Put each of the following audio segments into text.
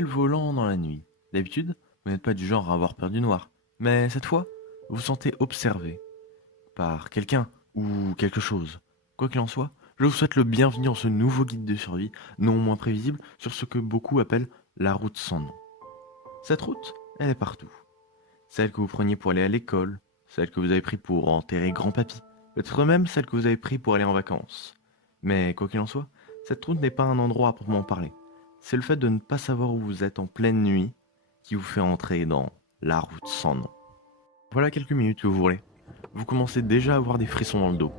Le volant dans la nuit. D'habitude, vous n'êtes pas du genre à avoir peur du noir. Mais cette fois, vous vous sentez observé par quelqu'un ou quelque chose. Quoi qu'il en soit, je vous souhaite le bienvenu dans ce nouveau guide de survie, non moins prévisible, sur ce que beaucoup appellent la route sans nom. Cette route, elle est partout. Celle que vous preniez pour aller à l'école, celle que vous avez pris pour enterrer grand-papy, peut-être même celle que vous avez pris pour aller en vacances. Mais quoi qu'il en soit, cette route n'est pas un endroit à proprement parler. C'est le fait de ne pas savoir où vous êtes en pleine nuit qui vous fait entrer dans la route sans nom. Voilà quelques minutes que vous voulez. Vous commencez déjà à avoir des frissons dans le dos.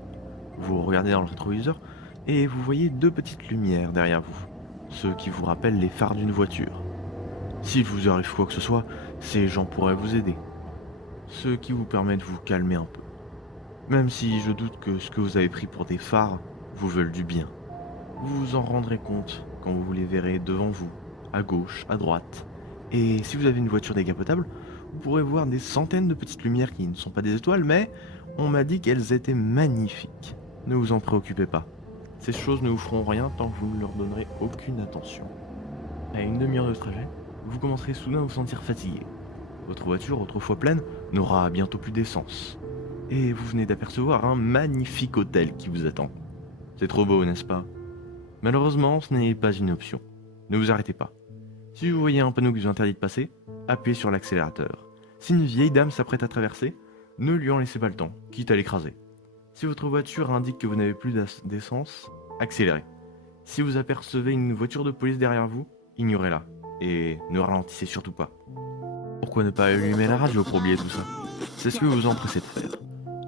Vous regardez dans le rétroviseur et vous voyez deux petites lumières derrière vous, ceux qui vous rappellent les phares d'une voiture. S'il vous arrive quoi que ce soit, ces gens pourraient vous aider, ce qui vous permet de vous calmer un peu. Même si je doute que ce que vous avez pris pour des phares vous veulent du bien. Vous vous en rendrez compte quand vous les verrez devant vous, à gauche, à droite. Et si vous avez une voiture décapotable, vous pourrez voir des centaines de petites lumières qui ne sont pas des étoiles, mais on m'a dit qu'elles étaient magnifiques. Ne vous en préoccupez pas. Ces choses ne vous feront rien tant que vous ne leur donnerez aucune attention. À une demi-heure de trajet, vous commencerez soudain à vous sentir fatigué. Votre voiture, autrefois pleine, n'aura bientôt plus d'essence. Et vous venez d'apercevoir un magnifique hôtel qui vous attend. C'est trop beau, n'est-ce pas? Malheureusement, ce n'est pas une option. Ne vous arrêtez pas. Si vous voyez un panneau qui vous interdit de passer, appuyez sur l'accélérateur. Si une vieille dame s'apprête à traverser, ne lui en laissez pas le temps, quitte à l'écraser. Si votre voiture indique que vous n'avez plus d'essence, accélérez. Si vous apercevez une voiture de police derrière vous, ignorez-la. Et ne ralentissez surtout pas. Pourquoi ne pas allumer la radio pour oublier tout ça? C'est ce que vous vous empressez de faire.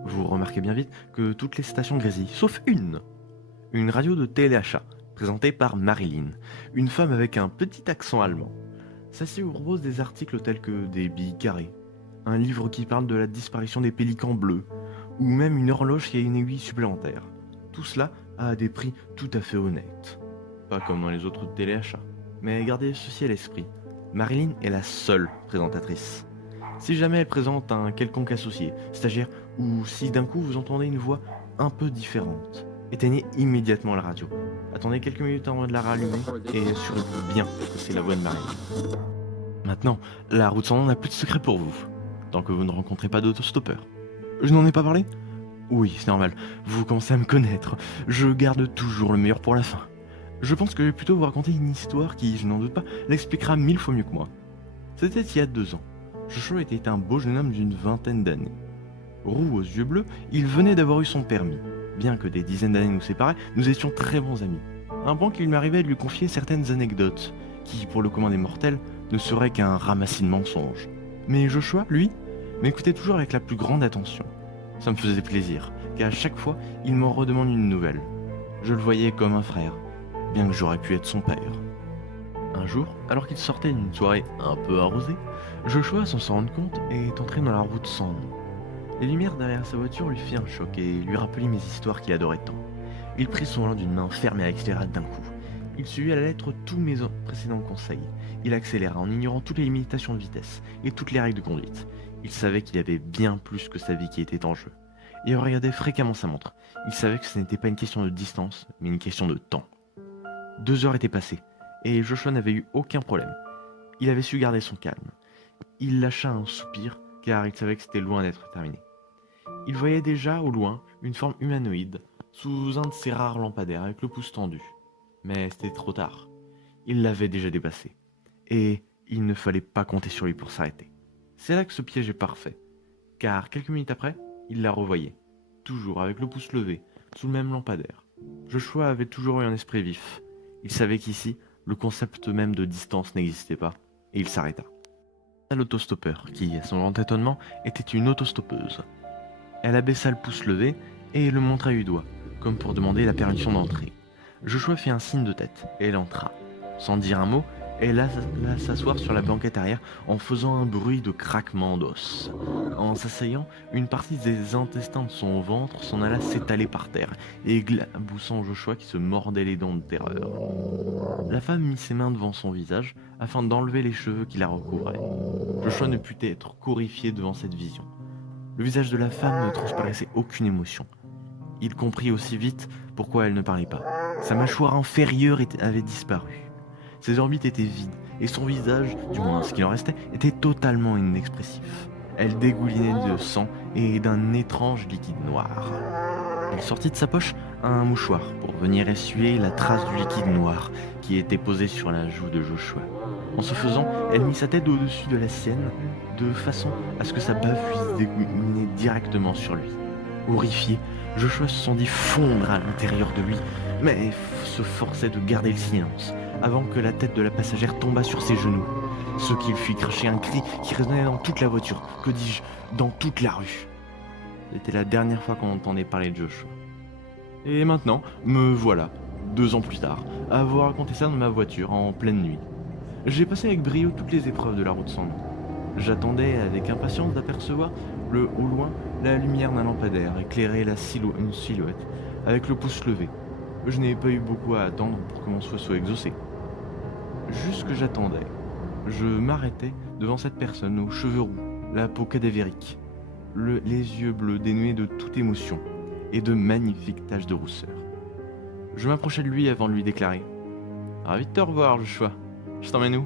Vous remarquez bien vite que toutes les stations grésillent, sauf une radio de téléachat, présentée par Marilyn, une femme avec un petit accent allemand. Celle-ci vous propose des articles tels que des billes carrées, un livre qui parle de la disparition des pélicans bleus, ou même une horloge qui a une aiguille supplémentaire. Tout cela à des prix tout à fait honnêtes. Pas comme dans les autres téléachats. Mais gardez ceci à l'esprit, Marilyn est la seule présentatrice. Si jamais elle présente un quelconque associé, stagiaire, ou si d'un coup vous entendez une voix un peu différente, éteignez immédiatement la radio. Attendez quelques minutes avant de la rallumer et assurez-vous bien que c'est la voix de Marilyn. Maintenant, la route sans nom n'a plus de secret pour vous, tant que vous ne rencontrez pas d'autostoppeur. Je n'en ai pas parlé? Oui, c'est normal, vous commencez à me connaître, je garde toujours le meilleur pour la fin. Je pense que je vais plutôt vous raconter une histoire qui, je n'en doute pas, l'expliquera 1000 fois mieux que moi. C'était il y a 2 ans. Joshua était un beau jeune homme d'une vingtaine d'années. Roux aux yeux bleus, il venait d'avoir eu son permis. Bien que des dizaines d'années nous séparaient, nous étions très bons amis. Un point qu'il m'arrivait de lui confier certaines anecdotes, qui, pour le commun des mortels, ne seraient qu'un ramassis de mensonges. Mais Joshua, lui, m'écoutait toujours avec la plus grande attention. Ça me faisait plaisir, car à chaque fois, il m'en redemande une nouvelle. Je le voyais comme un frère, bien que j'aurais pu être son père. Un jour, alors qu'il sortait d'une soirée un peu arrosée, Joshua, sans s'en rendre compte, est entré dans la route sans nom. Les lumières derrière sa voiture lui firent un choc et lui rappelaient mes histoires qu'il adorait tant. Il prit son volant d'une main ferme et accéléra d'un coup. Il suivit à la lettre tous mes précédents conseils. Il accéléra en ignorant toutes les limitations de vitesse et toutes les règles de conduite. Il savait qu'il y avait bien plus que sa vie qui était en jeu. Il regardait fréquemment sa montre. Il savait que ce n'était pas une question de distance, mais une question de temps. 2 heures étaient passées, et Joshua n'avait eu aucun problème. Il avait su garder son calme. Il lâcha un soupir, car il savait que c'était loin d'être terminé. Il voyait déjà, au loin, une forme humanoïde, sous un de ses rares lampadaires, avec le pouce tendu. Mais c'était trop tard. Il l'avait déjà dépassé. Et il ne fallait pas compter sur lui pour s'arrêter. C'est là que ce piège est parfait, car quelques minutes après, il la revoyait, toujours avec le pouce levé, sous le même lampadaire. Joshua avait toujours eu un esprit vif. Il savait qu'ici, le concept même de distance n'existait pas, et il s'arrêta. L'autostoppeur, qui, à son grand étonnement, était une autostoppeuse. Elle abaissa le pouce levé et le montra du doigt, comme pour demander la permission d'entrer. Joshua fit un signe de tête, et elle entra. Sans dire un mot, elle alla s'asseoir sur la banquette arrière en faisant un bruit de craquement d'os. En s'asseyant, une partie des intestins de son ventre s'en alla s'étaler par terre, éclaboussant Joshua qui se mordait les dents de terreur. La femme mit ses mains devant son visage afin d'enlever les cheveux qui la recouvraient. Joshua ne put être qu'horrifié devant cette vision. Le visage de la femme ne transparaissait aucune émotion. Il comprit aussi vite pourquoi elle ne parlait pas. Sa mâchoire inférieure avait disparu. Ses orbites étaient vides et son visage, du moins ce qu'il en restait, était totalement inexpressif. Elle dégoulinait de sang et d'un étrange liquide noir. Elle sortit de sa poche un mouchoir pour venir essuyer la trace du liquide noir qui était posé sur la joue de Joshua. En ce faisant, elle mit sa tête au-dessus de la sienne, de façon à ce que sa bave puisse dégouliner directement sur lui. Horrifié, Joshua se sentit fondre à l'intérieur de lui, mais se forçait de garder le silence, avant que la tête de la passagère tombât sur ses genoux, ce qui lui fit cracher un cri qui résonnait dans toute la voiture, que dis-je, dans toute la rue. C'était la dernière fois qu'on entendait parler de Joshua. Et maintenant, me voilà, 2 ans plus tard, à vous raconter ça dans ma voiture en pleine nuit. J'ai passé avec brio toutes les épreuves de la route sans nom. J'attendais avec impatience d'apercevoir, au loin, la lumière d'un lampadaire éclairer une silhouette, avec le pouce levé. Je n'ai pas eu beaucoup à attendre pour que mon souhait soit exaucé. Juste que j'attendais, je m'arrêtais devant cette personne aux cheveux roux, la peau cadavérique, les yeux bleus dénués de toute émotion, et de magnifiques taches de rousseur. Je m'approchai de lui avant de lui déclarer « Ravi de te revoir, Joshua. Je t'emmène où ?»